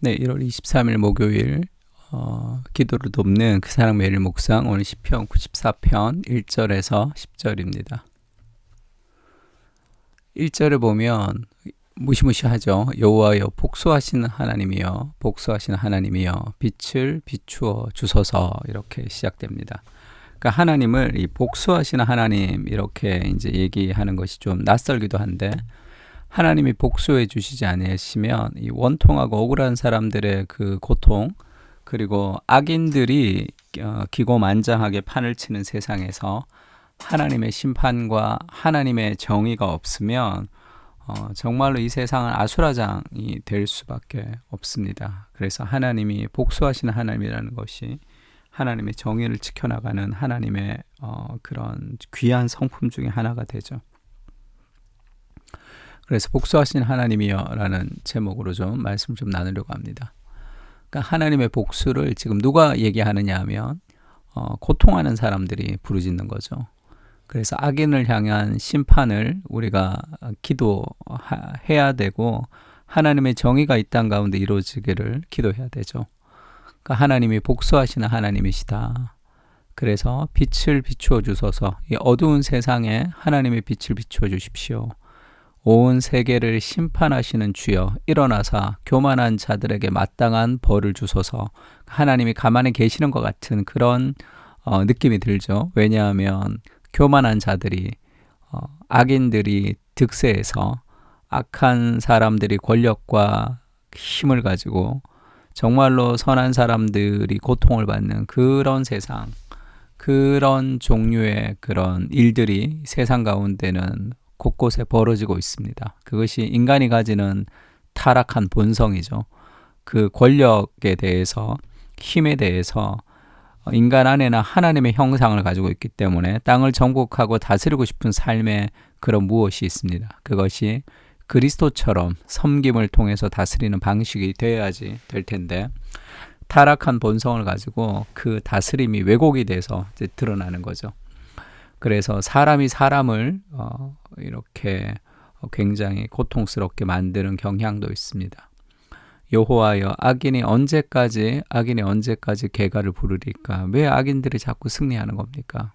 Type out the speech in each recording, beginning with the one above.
네, 1월 23일 목요일 기도를 돕는 그 사랑 매일 묵상 오늘 시편 94편 1절에서 10절입니다. 1절을 보면 무시무시하죠. 여호와여 복수하시는 하나님이여 복수하시는 하나님이여 빛을 비추어 주소서 이렇게 시작됩니다. 그러니까 하나님을 이 복수하시는 하나님 이렇게 이제 얘기하는 것이 좀 낯설기도 한데 하나님이 복수해 주시지 않으시면 이 원통하고 억울한 사람들의 그 고통 그리고 악인들이 기고만장하게 판을 치는 세상에서 하나님의 심판과 하나님의 정의가 없으면 정말로 이 세상은 아수라장이 될 수밖에 없습니다. 그래서 하나님이 복수하시는 하나님이라는 것이 하나님의 정의를 지켜나가는 하나님의 그런 귀한 성품 중에 하나가 되죠. 그래서 복수하신 하나님이여 라는 제목으로 좀 말씀 좀 나누려고 합니다. 그러니까 하나님의 복수를 지금 누가 얘기하느냐 하면 고통하는 사람들이 부르짖는 거죠. 그래서 악인을 향한 심판을 우리가 기도해야 되고 하나님의 정의가 이 땅 가운데 이루어지기를 기도해야 되죠. 그러니까 하나님이 복수하시는 하나님이시다. 그래서 빛을 비추어 주소서 이 어두운 세상에 하나님의 빛을 비추어 주십시오. 온 세계를 심판하시는 주여 일어나사 교만한 자들에게 마땅한 벌을 주소서. 하나님이 가만히 계시는 것 같은 그런 느낌이 들죠. 왜냐하면 교만한 자들이 악인들이 득세해서 악한 사람들이 권력과 힘을 가지고 정말로 선한 사람들이 고통을 받는 그런 세상, 그런 종류의 그런 일들이 세상 가운데는 곳곳에 벌어지고 있습니다. 그것이 인간이 가지는 타락한 본성이죠. 그 권력에 대해서, 힘에 대해서 인간 안에는 하나님의 형상을 가지고 있기 때문에 땅을 정복하고 다스리고 싶은 삶에 그런 무엇이 있습니다. 그것이 그리스도처럼 섬김을 통해서 다스리는 방식이 되어야지 될 텐데 타락한 본성을 가지고 그 다스림이 왜곡이 돼서 이제 드러나는 거죠. 그래서 사람이 사람을 이렇게 굉장히 고통스럽게 만드는 경향도 있습니다. 여호와여 악인이 언제까지 개가를 부르리까? 왜 악인들이 자꾸 승리하는 겁니까?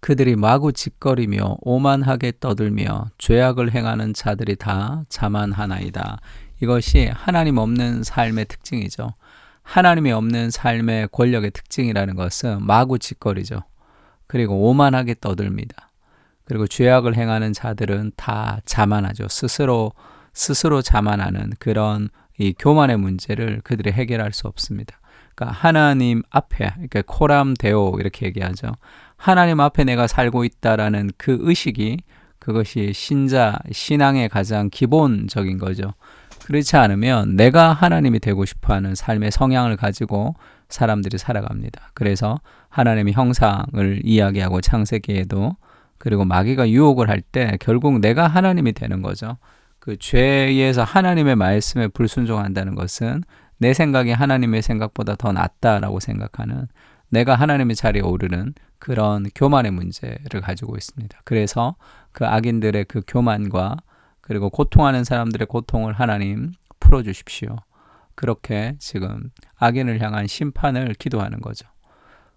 그들이 마구 짓거리며 오만하게 떠들며 죄악을 행하는 자들이 다 자만하나이다. 이것이 하나님 없는 삶의 특징이죠. 하나님이 없는 삶의 권력의 특징이라는 것은 마구 짓거리죠. 그리고 오만하게 떠듭니다. 그리고 죄악을 행하는 자들은 다 자만하죠. 스스로 자만하는 그런 이 교만의 문제를 그들이 해결할 수 없습니다. 그러니까 하나님 앞에, 그러니까 코람 데오 이렇게 얘기하죠. 하나님 앞에 내가 살고 있다라는 그 의식이 그것이 신앙의 가장 기본적인 거죠. 그렇지 않으면 내가 하나님이 되고 싶어하는 삶의 성향을 가지고 사람들이 살아갑니다. 그래서 하나님의 형상을 이야기하고 창세기에도 그리고 마귀가 유혹을 할 때 결국 내가 하나님이 되는 거죠. 그 죄에서 하나님의 말씀에 불순종한다는 것은 내 생각이 하나님의 생각보다 더 낫다라고 생각하는 내가 하나님의 자리에 오르는 그런 교만의 문제를 가지고 있습니다. 그래서 그 악인들의 그 교만과 그리고 고통하는 사람들의 고통을 하나님 풀어주십시오. 그렇게 지금 악인을 향한 심판을 기도하는 거죠.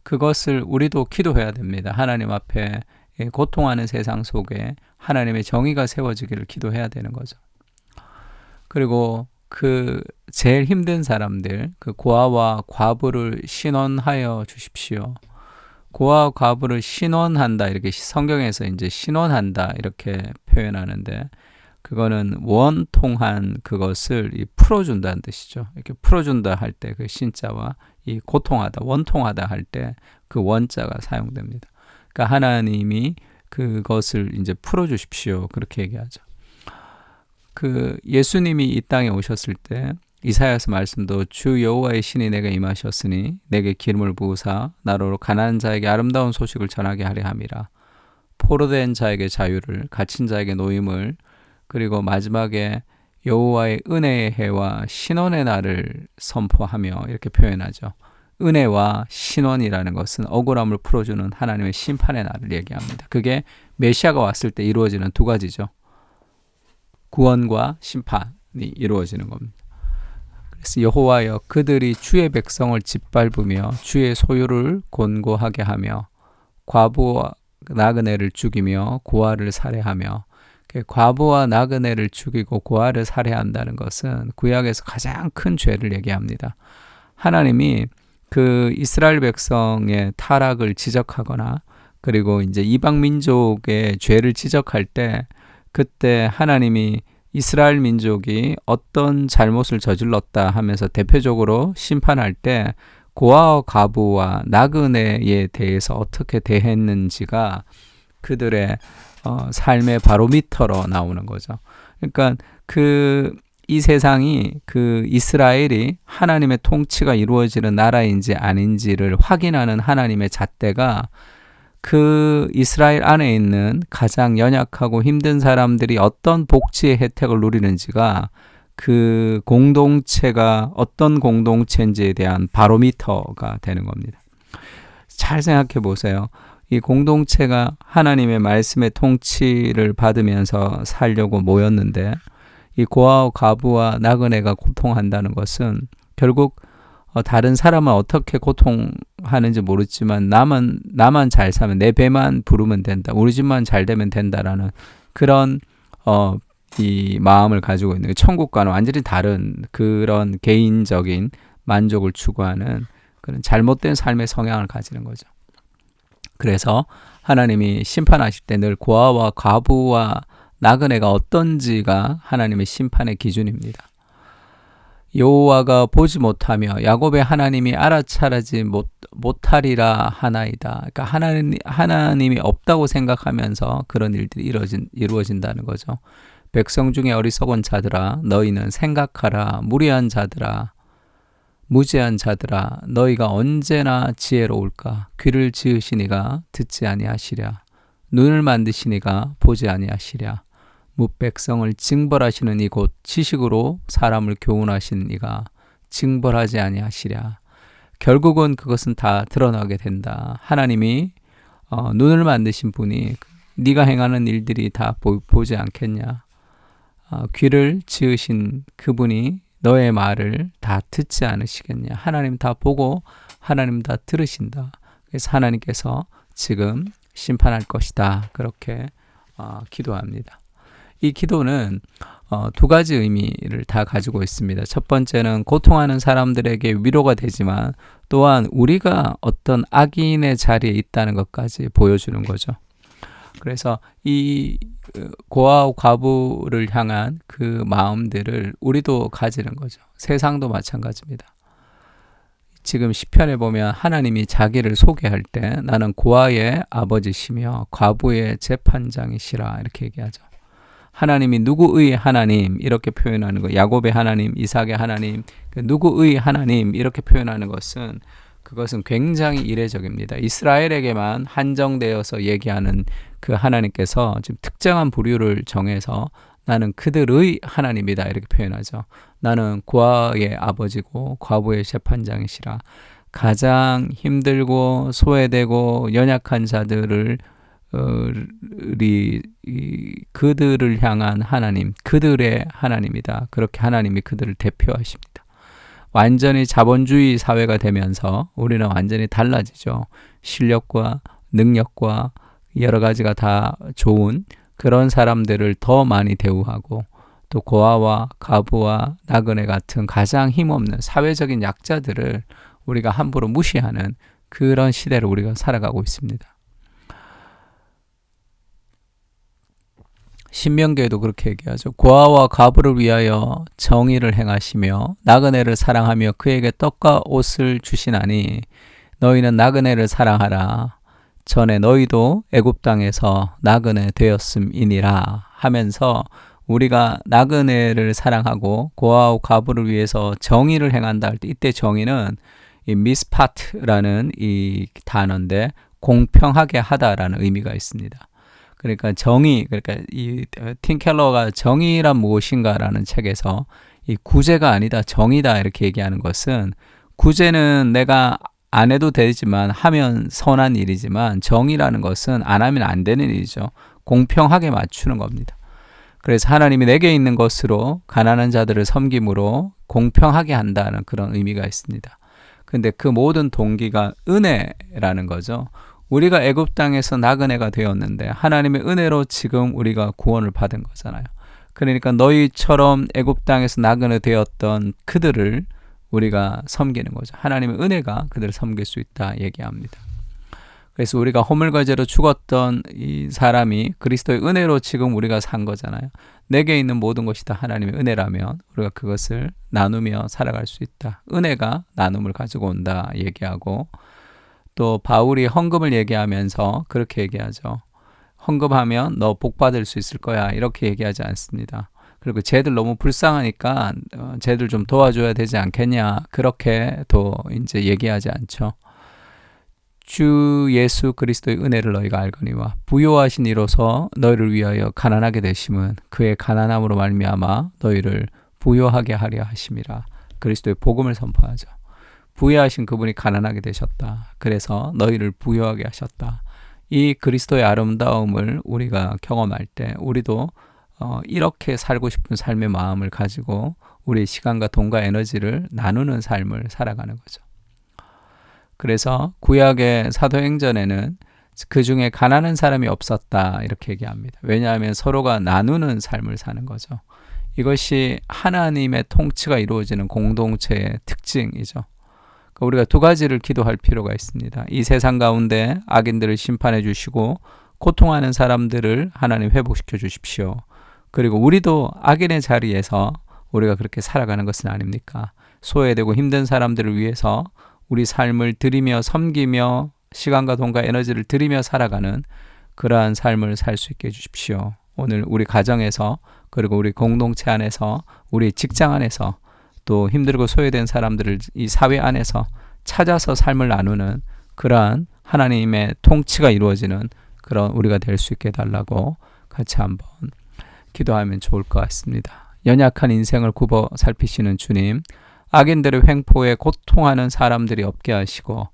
그것을 우리도 기도해야 됩니다. 하나님 앞에 고통하는 세상 속에 하나님의 정의가 세워지기를 기도해야 되는 거죠. 그리고 그 제일 힘든 사람들, 그 고아와 과부를 신원하여 주십시오. 고아와 과부를 신원한다 이렇게 성경에서 이제 신원한다 이렇게 표현하는데 그거는 원통한 그것을 풀어준다는 뜻이죠. 이렇게 풀어준다 할 때 그 신자와 이 고통하다, 원통하다 할 때 그 원자가 사용됩니다. 그러니까 하나님이 그것을 이제 풀어주십시오. 그렇게 얘기하죠. 그 예수님이 이 땅에 오셨을 때 이사야서 말씀도 주 여호와의 신이 내게 임하셨으니 내게 기름을 부으사 나로 가난한 자에게 아름다운 소식을 전하게 하려 함이라. 포로된 자에게 자유를, 갇힌 자에게 노임을 그리고 마지막에 여호와의 은혜의 해와 신원의 날을 선포하며 이렇게 표현하죠. 은혜와 신원이라는 것은 억울함을 풀어주는 하나님의 심판의 날을 얘기합니다. 그게 메시아가 왔을 때 이루어지는 두 가지죠. 구원과 심판이 이루어지는 겁니다. 그래서 여호와여 그들이 주의 백성을 짓밟으며 주의 소유를 곤고하게 하며 과부와 나그네를 죽이며 고아를 살해하며, 과부와 나그네를 죽이고 고아를 살해한다는 것은 구약에서 가장 큰 죄를 얘기합니다. 하나님이 그 이스라엘 백성의 타락을 지적하거나 그리고 이제 이방 민족의 죄를 지적할 때, 그때 하나님이 이스라엘 민족이 어떤 잘못을 저질렀다 하면서 대표적으로 심판할 때 고아와 과부와 나그네에 대해서 어떻게 대했는지가 그들의 삶의 바로미터로 나오는 거죠. 그러니까 이 세상이 그 이스라엘이 하나님의 통치가 이루어지는 나라인지 아닌지를 확인하는 하나님의 잣대가 그 이스라엘 안에 있는 가장 연약하고 힘든 사람들이 어떤 복지의 혜택을 누리는지가 그 공동체가 어떤 공동체인지에 대한 바로미터가 되는 겁니다. 잘 생각해 보세요. 이 공동체가 하나님의 말씀의 통치를 받으면서 살려고 모였는데, 이 고아와 과부와 나그네가 고통한다는 것은 결국 다른 사람은 어떻게 고통하는지 모르지만 나만 잘 살면, 내 배만 부르면 된다, 우리 집만 잘 되면 된다라는 그런 이 마음을 가지고 있는, 천국과는 완전히 다른 그런 개인적인 만족을 추구하는 그런 잘못된 삶의 성향을 가지는 거죠. 그래서 하나님이 심판하실 때 늘 고아와 과부와 나그네가 어떤지가 하나님의 심판의 기준입니다. 여호와가 보지 못하며 야곱의 하나님이 알아차리지 못하리라 하나이다. 그러니까 하나님이 없다고 생각하면서 그런 일들이 이루어진다는 거죠. 백성 중에 어리석은 자들아 너희는 생각하라. 무리한 자들아 무지한 자들아 너희가 언제나 지혜로울까. 귀를 지으시니가 듣지 아니하시랴. 눈을 만드시니가 보지 아니하시랴. 뭇백성을 징벌하시는 이곳 지식으로 사람을 교훈하시는 이가 징벌하지 아니하시랴. 결국은 그것은 다 드러나게 된다. 하나님이 눈을 만드신 분이 네가 행하는 일들이 다 보지 않겠냐. 귀를 지으신 그분이 너의 말을 다 듣지 않으시겠냐. 하나님 다 보고 하나님 다 들으신다. 그래서 하나님께서 지금 심판할 것이다. 그렇게 기도합니다. 이 기도는 두 가지 의미를 다 가지고 있습니다. 첫 번째는 고통하는 사람들에게 위로가 되지만 또한 우리가 어떤 악인의 자리에 있다는 것까지 보여주는 거죠. 그래서 이 고아와 과부를 향한 그 마음들을 우리도 가지는 거죠. 세상도 마찬가지입니다. 지금 시편에 보면 하나님이 자기를 소개할 때 나는 고아의 아버지시며 과부의 재판장이시라 이렇게 얘기하죠. 하나님이 누구의 하나님 이렇게 표현하는 거, 야곱의 하나님, 이삭의 하나님, 누구의 하나님 이렇게 표현하는 것은 그것은 굉장히 이례적입니다. 이스라엘에게만 한정되어서 얘기하는 그 하나님께서 지금 특정한 부류를 정해서 나는 그들의 하나님이다 이렇게 표현하죠. 나는 고아의 아버지고 과부의 재판장이시라. 가장 힘들고 소외되고 연약한 자들을 그들을 향한 하나님, 그들의 하나님이다. 그렇게 하나님이 그들을 대표하십니다. 완전히 자본주의 사회가 되면서 우리는 완전히 달라지죠. 실력과 능력과 여러 가지가 다 좋은 그런 사람들을 더 많이 대우하고, 또 고아와 과부와 나그네 같은 가장 힘없는 사회적인 약자들을 우리가 함부로 무시하는 그런 시대를 우리가 살아가고 있습니다. 신명기에도 그렇게 얘기하죠. 고아와 과부를 위하여 정의를 행하시며 나그네를 사랑하며 그에게 떡과 옷을 주시나니 너희는 나그네를 사랑하라. 전에 너희도 애굽 땅에서 나그네 되었음이니라 하면서 우리가 나그네를 사랑하고 고아와 과부를 위해서 정의를 행한다 할 때, 이때 정의는 이 미스파트라는 이 단어인데 공평하게 하다라는 의미가 있습니다. 그러니까 정의, 그러니까 이 팀 켈러가 정의란 무엇인가라는 책에서 이 구제가 아니다 정의다 이렇게 얘기하는 것은, 구제는 내가 안 해도 되지만 하면 선한 일이지만 정의라는 것은 안 하면 안 되는 일이죠. 공평하게 맞추는 겁니다. 그래서 하나님이 내게 있는 것으로 가난한 자들을 섬김으로 공평하게 한다는 그런 의미가 있습니다. 근데 그 모든 동기가 은혜라는 거죠. 우리가 애굽 땅에서 나그네가 되었는데 하나님의 은혜로 지금 우리가 구원을 받은 거잖아요. 그러니까 너희처럼 애굽 땅에서 나그네 되었던 그들을 우리가 섬기는 거죠. 하나님의 은혜가 그들을 섬길 수 있다 얘기합니다. 그래서 우리가 허물과제로 죽었던 이 사람이 그리스도의 은혜로 지금 우리가 산 거잖아요. 내게 있는 모든 것이 다 하나님의 은혜라면 우리가 그것을 나누며 살아갈 수 있다. 은혜가 나눔을 가지고 온다 얘기하고, 또 바울이 헌금을 얘기하면서 그렇게 얘기하죠. 헌금하면 너 복 받을 수 있을 거야 이렇게 얘기하지 않습니다. 그리고 쟤들 너무 불쌍하니까 쟤들 좀 도와줘야 되지 않겠냐 그렇게도 이제 얘기하지 않죠. 주 예수 그리스도의 은혜를 너희가 알거니와 부요하신 이로서 너희를 위하여 가난하게 되심은 그의 가난함으로 말미암아 너희를 부요하게 하려 하심이라. 그리스도의 복음을 선포하죠. 부요하신 그분이 가난하게 되셨다. 그래서 너희를 부요하게 하셨다. 이 그리스도의 아름다움을 우리가 경험할 때 우리도 이렇게 살고 싶은 삶의 마음을 가지고 우리의 시간과 돈과 에너지를 나누는 삶을 살아가는 거죠. 그래서 구약의 사도행전에는 그 중에 가난한 사람이 없었다 이렇게 얘기합니다. 왜냐하면 서로가 나누는 삶을 사는 거죠. 이것이 하나님의 통치가 이루어지는 공동체의 특징이죠. 그러니까 우리가 두 가지를 기도할 필요가 있습니다. 이 세상 가운데 악인들을 심판해 주시고 고통하는 사람들을 하나님 회복시켜 주십시오. 그리고 우리도 악인의 자리에서 우리가 그렇게 살아가는 것은 아닙니까? 소외되고 힘든 사람들을 위해서 우리 삶을 드리며 섬기며 시간과 돈과 에너지를 드리며 살아가는 그러한 삶을 살 수 있게 해주십시오. 오늘 우리 가정에서, 그리고 우리 공동체 안에서, 우리 직장 안에서, 또 힘들고 소외된 사람들을 이 사회 안에서 찾아서 삶을 나누는 그러한 하나님의 통치가 이루어지는 그런 우리가 될 수 있게 해달라고 같이 한번 기도하면 좋을 것 같습니다. 연약한 인생을 굽어 살피시는 주님, 악인들의 횡포에 고통하는 사람들이 없게 하시고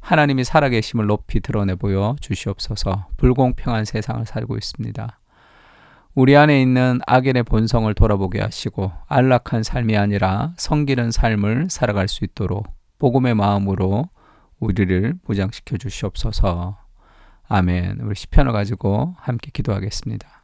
하나님이 살아계심을 높이 드러내 보여 주시옵소서. 불공평한 세상을 살고 있습니다. 우리 안에 있는 악인의 본성을 돌아보게 하시고 안락한 삶이 아니라 섬기는 삶을 살아갈 수 있도록 복음의 마음으로 우리를 무장시켜 주시옵소서. 아멘. 우리 시편을 가지고 함께 기도하겠습니다.